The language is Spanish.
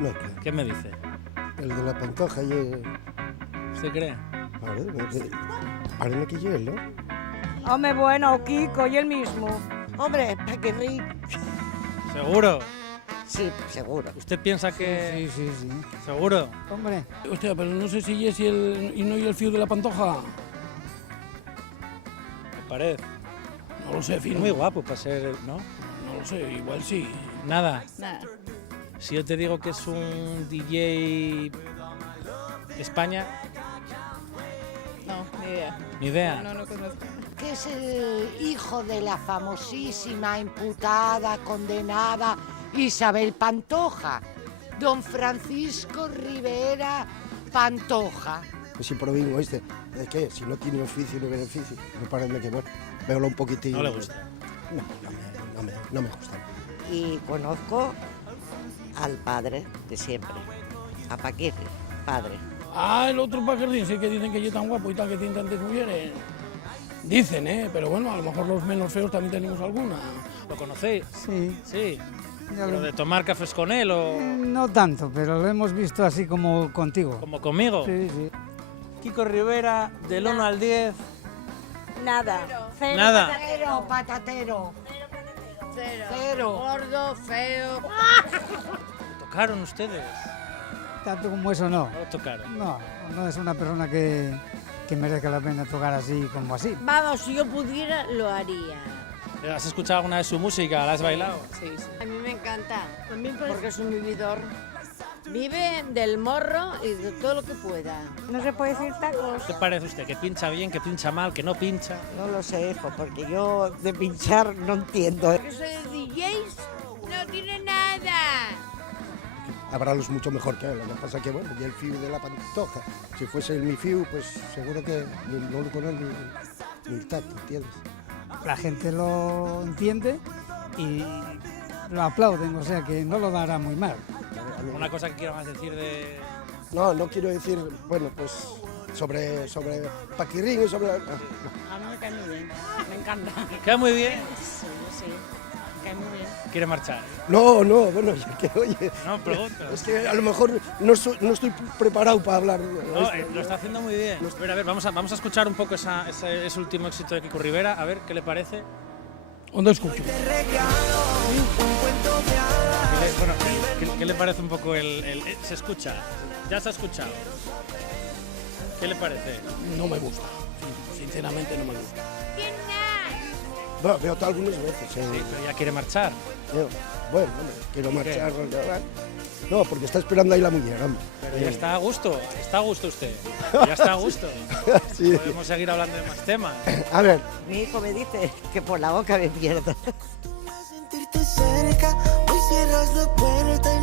No hay que. ¿Qué me dice? El de la Pantoja y ¿Usted cree? Parece que yo, ¿no? Hombre, bueno, Kiko y el mismo. Hombre, Paquirri. ¿Seguro? Sí, seguro. ¿Usted piensa que...? Sí. ¿Seguro? Hombre. Hostia, pero no sé si es y no y el fío de la Pantoja. Me parece. No lo sé, Fino. Muy guapo para ser, ¿no? No lo sé, igual sí. Nada. Nada. Si yo te digo que es un DJ España, No, ni idea. ni idea. No conozco. Que es el hijo de la famosísima, imputada, condenada Isabel Pantoja. Don Francisco Rivera Pantoja. Pues si provingo este, ¿de qué? Si no tiene oficio ni beneficio, me parece que bueno, véalo un poquitín. No le gusta. No me gusta. Y conozco al padre de siempre, a Paquirri, padre. Ah, el otro Paquirri, sí que dicen que yo tan guapo y tal, que tiene tantas mujeres. Dicen, pero bueno, a lo mejor los menos feos también tenemos alguna. ¿Lo conocéis? Sí. Sí. Ya ¿Pero lo- de tomar cafés con él o No tanto, pero lo hemos visto así como contigo. como conmigo? Sí. Kiko Rivera, del 1 al 10. Nada. Cero. Nada. Cero, patatero. Cero. Gordo, feo. ¿Tocaron ustedes? Tanto como eso no. No lo tocaron. No es una persona que merezca la pena tocar así como así. Vamos, si yo pudiera, lo haría. ¿Has escuchado alguna vez su música? ¿La has bailado? Sí. A mí me encanta, porque es un vividor. Vive del morro y de todo lo que pueda. No se puede decir tacos. ¿Qué parece usted? ¿Que pincha bien, que pincha mal, que no pincha? No lo sé, hijo, porque yo de pinchar no entiendo. Eso de DJs no tiene nada. Habrá los mucho mejor que él, lo que pasa que bueno, y el fiu de la Pantoja. Si fuese mi fiu, pues seguro que no lo conozco ni el tacto, ¿entiendes? La gente lo entiende y lo aplauden, o sea que no lo dará muy mal. ¿Una cosa que quiero más decir de...? No quiero decir, bueno, pues sobre Paquirrín y sobre... A mí me cae muy bien. Me encanta. Queda muy bien. Sí. Me cae muy bien. ¿Quiere marchar? No, bueno, ya que oye... No, pregunta. Es que a lo mejor no estoy preparado para hablar. No, lo está haciendo muy bien. A ver, vamos a escuchar un poco ese último éxito de Kiko Rivera, a ver qué le parece. ¿Dónde escucho? ¿Qué le parece un poco se escucha? Ya se ha escuchado. ¿Qué le parece? No me gusta. Sinceramente no me gusta. Bueno, veo algunas veces. Sí, pero ya quiere marchar. Bueno, hombre, quiero marchar. No, porque está esperando ahí la mujer, hombre. Pero ya está a gusto usted. Ya está a gusto. Sí. Podemos seguir hablando de más temas. A ver, Mi hijo me dice que por la boca me pierdo. Sentirte cerca, hoy cierras la puerta